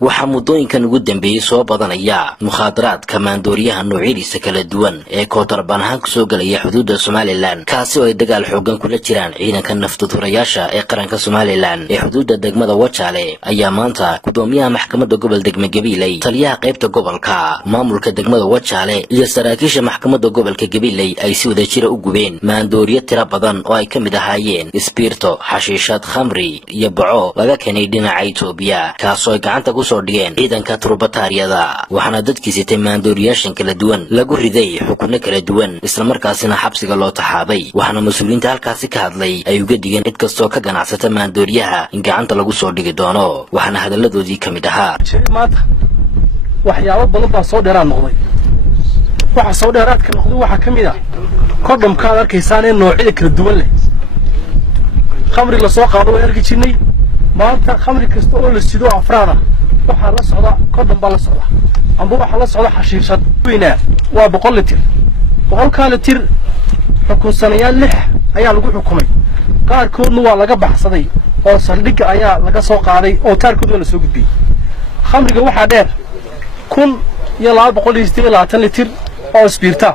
waxaa muddooyinkan ugu dambeeyay soo badanaya mukhaadaraadka maandooriyaha noocyadiisa kala duwan ee kootarban ahaan kusoo galaya xuduudda Somaliland kaasi oo ay dagaal xoogan kula jiraan ciidanka naftuturayaasha ee qaranka Somaliland ee xuduudda degmada Wajaale ayaa maanta gudoomiyaha maxkamadda gobol degme Gabiley taliyaha qaybta gobolka maamulka degmada Wajaale iyo saraakiisha maxkamadda gobolka Gabiley ay si wada jira u gubeen maandooriyo tiro badan oo ay ka mid ahaayeen ispirto xashiishad khamri iyo baco laga keenay dhinaca Itoobiya kaasoo ay gacanta ku soo dhigeen ciidanka turbatariyada waxaana dadkii sitay maandooriyaashan kala duwan lagu riday xukunno kala duwan isla markaasina xabsiga loo taxaabay waxaana mas'uuliyiinta halkaasi ka hadlay ay uga digeen cid kastoo ka ganacsata maandooriyaha in gacanta lagu soo dhigi doono waxaana hadalladoodii ka mid ahaa waxyaabo badan baa soo dheeraad noqday waxa soo dheeraadka noqday waxa kamid ah kordhamka arkaysan ee noocyada kala duwan leh khamri la soo qaado way arki jirnay maanta khamri kasta oo la sido afraada waxa la socda kordham baa la socda amba waxa la socda xashiishad weynaa waa 100 litir 100 litir xukun sanayaal 6 ayaa lagu xukumay qaarkoodna waa laga baxsaday oo saldhig ayaa laga soo qaaday oo taarkood la soo gudbiyay khamriga waxa dheer 1220 litir oo ispirta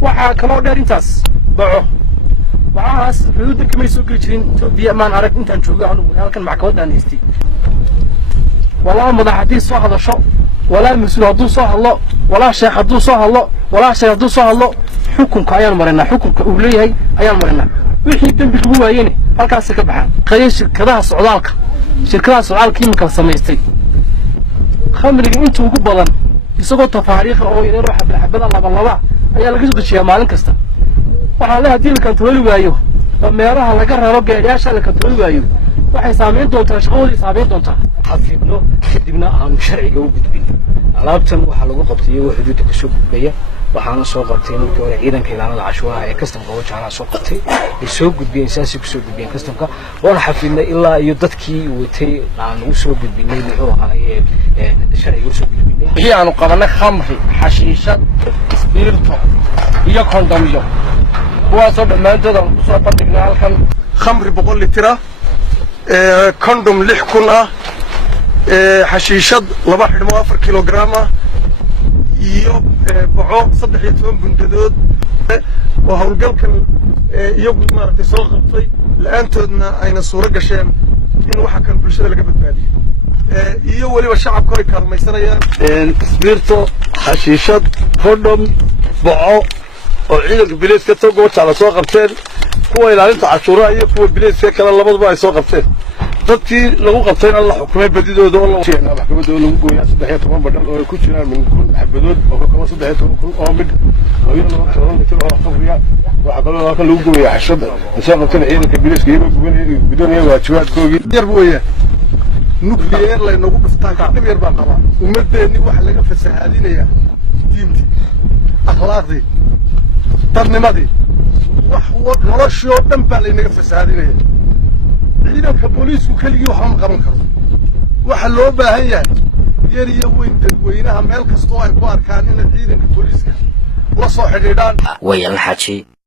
waxa kale oo dheer intaas baco waxaas xuduudda kama soo gali jirin Itoobiya maan arag intaan joogo anigu halkan maxkamadda aan haystay walaa madaxdii soo hadasho walaa mas'uul haduu soo hadlo walaa sheekh haduu soo hadlo walaa sheekh haduu soo hadlo xukunka ayaan marinaa xukunka uu leeyahay ayaan marinaa wixii dambi lagu waayeen halkaas ka baxaan qayb shirkadaha socdaalka imika samaystay khamriga inta ugu badan isagoo tafaariikh oo yareer waxa xabada laba ayaa laga soo dejiyaa maalin kasta waxa la hadii la kantooli waayo meeraha laga raro gaadhiyaasha la kantooli waayo waxay saameyn doontaa shaqadii saameyn doontaa xafidno kadibna aan sharciga u gudbin alaabtan waxa lagu qabtay oo xuduudda ka soo gudbaya waxaana soo qabtay markii hore ciidanka ilaalada cashuuraha ee custom Wajaale soo qabtay ay soo gudbiyeen saasi ku soo gudbiyeen customka waana xafidnay ilaa iyo dadkii watay aan u soo gudbinay muxuu ahaayeen sharciga u soo gudbinay wixii aanu qabanay khamri xashiishad ispirto iyo kondomiyo kuwaasoo dhammaantood aan kusoo bandhignay halkan khamri 100 litir ah kondom 6,000 ah xashiishad 2 xidhmo 4 kilogram ah iyo baco 13 bundadood oo hawlgalkan iyagu maartay soo qabtay laantoodna ayna suura gasheen in waxa kan bulshada laga badbaadiyo iyo waliba shacabku ay kaalmaysanayaan ispirto xashiishad kondom baco oo ciidanka bileeska Togo Wajaale soo qabteen kuwa ilaalinta cashuuraha iyo kuwa bileeska kala labaduba ay soo qabteen dadkii lagu qabtayna la xukumay badidooda oo la sheegay maxkamadda lagu gooyay 13 badal oo ku jiraan min kun xabadood oo ka kala 13 kun oo mid litir oo khamriya waxa kale oo lagu gooyay xashada soo qabteen ciidanka bileeska iyo gudoonaya waajibaadkoodii yar weeye nuclear la inagu dhuftaan ka dhib yar baa qaba ummadeeni wax laga fasahaadinaya diintii akhlaaqdii dadnimadii wax noloshoo dhan baa la inaga fasahaadinaya ciidanka booliisku kaligii waxa ma qaban karo waxa loo baahan yahay yar iyo weyn dadweynaha meel kasta oo ay ku arkaan in ciidanka booliiska la soo xidhiidhaan wayal xaji